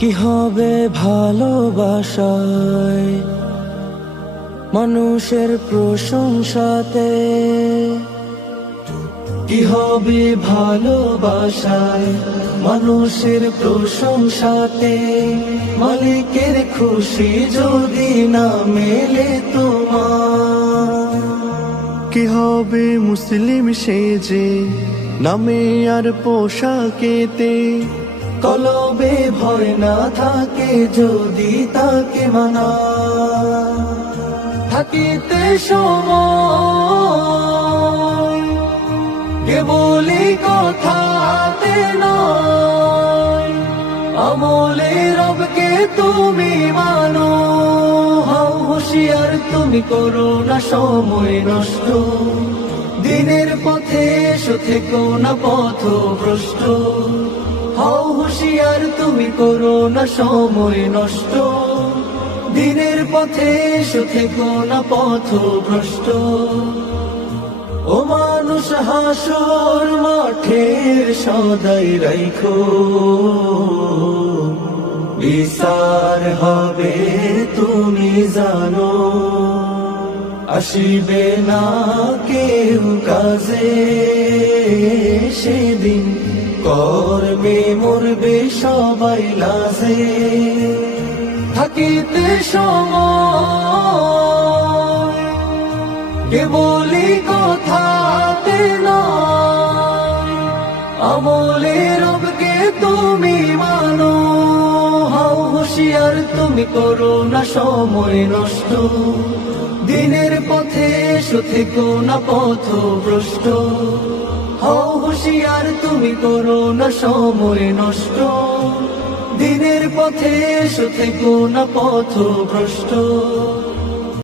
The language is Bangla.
কি হবে ভালোবাসায় মানুষের প্রশংসাতে? কি হবে ভালোবাসায় মানুষের প্রশংসাতে? মালিকের খুশি যদি না মেলে তোমার। কি হবে মুসলিম সেজে নামে আর পোশাকেতে? কলবে ভয় না থাকে যদি তাকে মানা। থাকিতে সময় কেবলই কথাতে নয়, আমলে রবকে তুমি মানো। হও হুঁশিয়ার তুমি করো না সময় নষ্ট, দিনের পথে এসো থেকো না পথভ্রষ্ট। হও হুঁশিয়ার তুমি করো না সময় নষ্ট, দিনের পথে এসো থেকো না পথভ্রষ্ট। ও মানুষ হাসর মাঠের সদাই রাইখো, বিচার হবে তুমি জানো। আসিবে না কেউ কাজে সেদিন, করবে মরবে সবাই লাজে। থাকিতে সময় কেবলই কথাতে নয়, আমলে রবকে তুমি মানো। হও হুঁশিয়ার তুমি করো না সময় নষ্ট, দিনের পথে এসো থেকো না পথভ্রষ্ট। হও হুঁশিয়ার তুমি করো না সময় নষ্ট, দিনের পথে এসো থেকো না পথভ্রষ্ট।